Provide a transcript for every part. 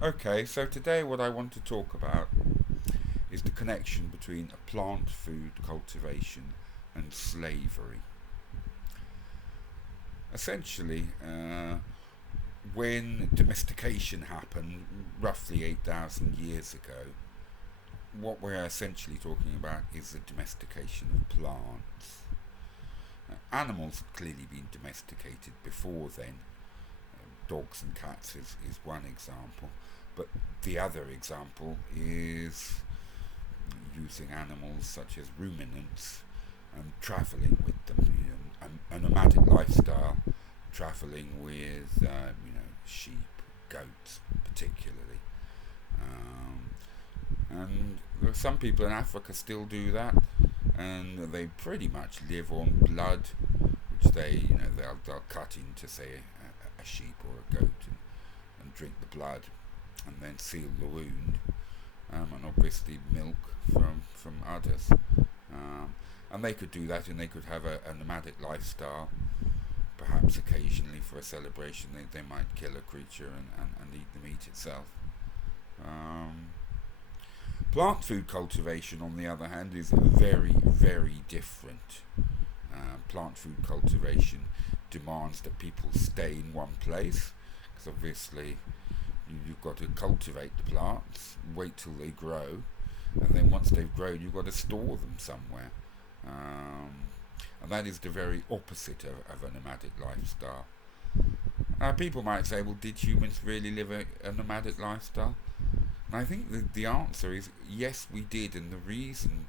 Okay, so today what I want to talk about is the connection between plant food cultivation and slavery. Essentially, when domestication happened roughly 8,000 years ago, what we're essentially talking about is the domestication of plants. Animals had clearly been domesticated before then. Dogs and cats is one example, but the other example is using animals such as ruminants and travelling with them. A nomadic lifestyle, travelling with sheep, goats, particularly. And some people in Africa still do that, and they pretty much live on blood, which they'll cut into, say, a sheep or a goat, and drink the blood, and then seal the wound, and obviously milk from udders. And they could do that, and they could have a nomadic lifestyle. Perhaps occasionally for a celebration, they might kill a creature and eat the meat itself. Um, Plant food cultivation, on the other hand, is very, very different. Plant food cultivation demands that people stay in one place, because obviously you've got to cultivate the plants, wait till they grow, and then once they've grown, you've got to store them somewhere. Um, and that is the very opposite of a nomadic lifestyle. People might say, well, did humans really live a nomadic lifestyle? And I think the answer is yes, we did, and the reason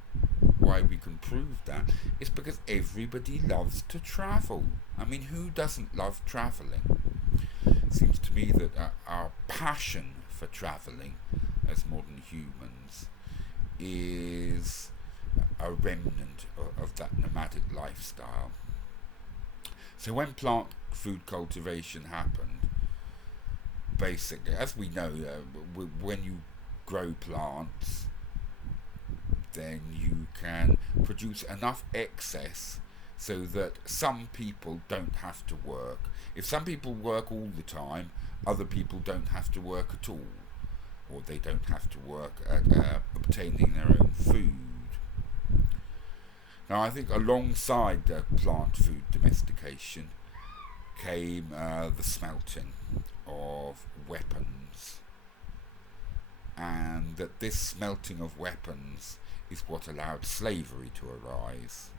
why we can prove that is because everybody loves to travel. I mean, who doesn't love travelling? It seems to me that our passion for travelling as modern humans is a remnant of that nomadic lifestyle. So when plant food cultivation happened, basically, as we know, when you grow plants, then you can produce enough excess so that some people don't have to work. If some people work all the time, other people don't have to work at all, or they don't have to work at obtaining their own food. Now, I think alongside plant food domestication came the smelting of weapons, and that this smelting of weapons is what allowed slavery to arise.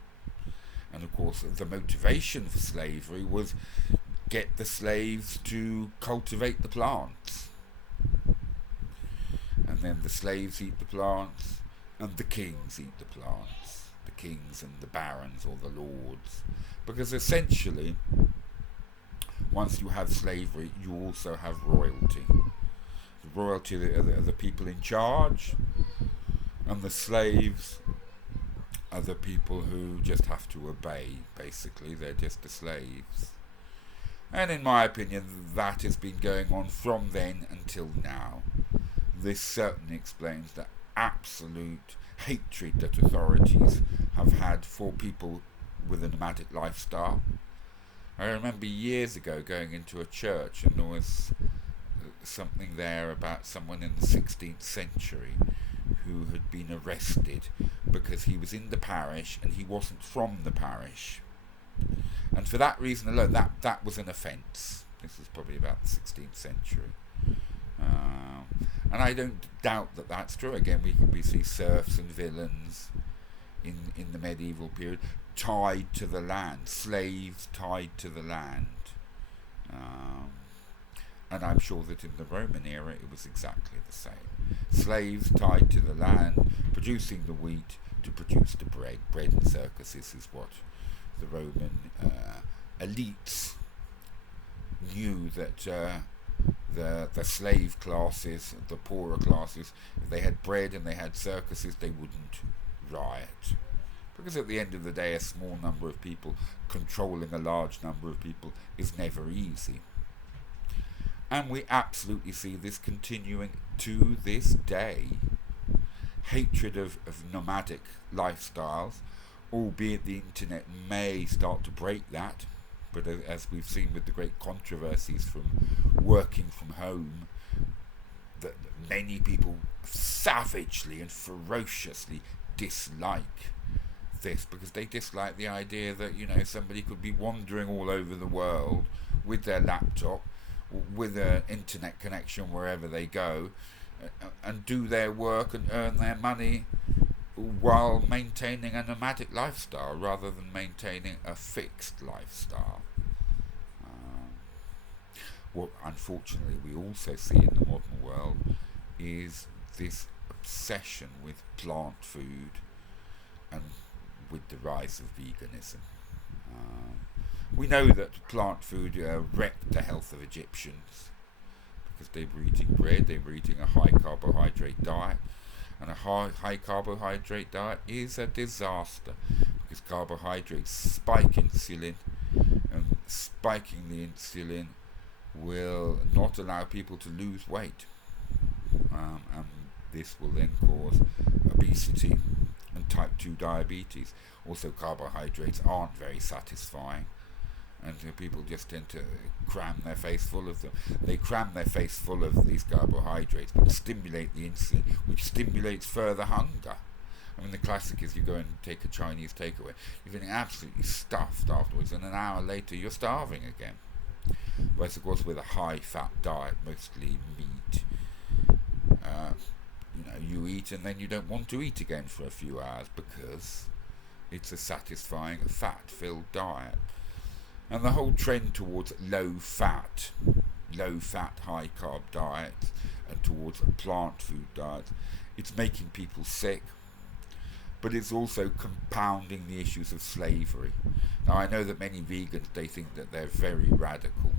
And of course, the motivation for slavery was get the slaves to cultivate the plants. And then the slaves eat the plants, and the kings eat the plants. The kings and the barons or the lords. Because essentially, once you have slavery, you also have royalty. The royalty are the people in charge, and the slaves are the people who just have to obey, basically. They're just the slaves. And in my opinion, that has been going on from then until now. This certainly explains the absolute hatred that authorities have had for people with a nomadic lifestyle. I remember years ago going into a church, and there was something there about someone in the 16th century who had been arrested because he was in the parish and he wasn't from the parish. And for that reason alone, that was an offence. This was probably about the 16th century. And I don't doubt that that's true. Again, we see serfs and villains in the medieval period tied to the land, slaves tied to the land. Um, and I'm sure that in the Roman era it was exactly the same. Slaves tied to the land, producing the wheat to produce the bread. Bread and circuses is what the Roman elites knew that the slave classes, the poorer classes, if they had bread and they had circuses, they wouldn't riot. Because at the end of the day, a small number of people controlling a large number of people is never easy. And we absolutely see this continuing to this day. Hatred of nomadic lifestyles, albeit the internet may start to break that, but as we've seen with the great controversies from working from home, that many people savagely and ferociously dislike this, because they dislike the idea that, you know, somebody could be wandering all over the world with their laptop, with an internet connection wherever they go, and do their work and earn their money while maintaining a nomadic lifestyle rather than maintaining a fixed lifestyle. What unfortunately we also see in the modern world is this obsession with plant food and with the rise of veganism. We know that plant food wrecked the health of Egyptians because they were eating bread, they were eating a high carbohydrate diet, and a high carbohydrate diet is a disaster because carbohydrates spike insulin, and spiking the insulin will not allow people to lose weight, and this will then cause obesity and type 2 diabetes. Also, carbohydrates aren't very satisfying, and people just tend to cram their face full of them. They cram their face full of these carbohydrates, but stimulate the insulin, which stimulates further hunger. I mean, the classic is you go and take a Chinese takeaway, you're feeling absolutely stuffed afterwards, and an hour later you're starving again. Whereas, of course, with a high-fat diet, mostly meat, you eat and then you don't want to eat again for a few hours because it's a satisfying fat-filled diet. And the whole trend towards low-fat, high-carb diets and towards plant food diets, it's making people sick, but it's also compounding the issues of slavery. Now, I know that many vegans, they think that they're very radical,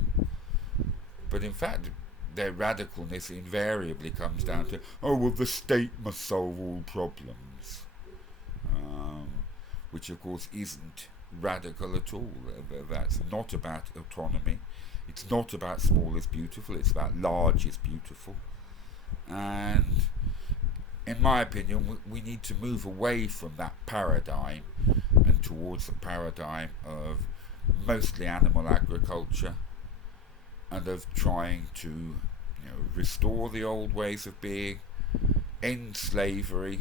but in fact, their radicalness invariably comes down to, oh, well, the state must solve all problems, which, of course, isn't radical at all. That's not about autonomy. It's not about small is beautiful. It's about large is beautiful. And in my opinion, we need to move away from that paradigm and towards a paradigm of mostly animal agriculture and of trying to restore the old ways of being, end slavery,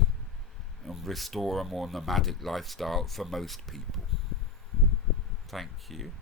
and restore a more nomadic lifestyle for most people. Thank you.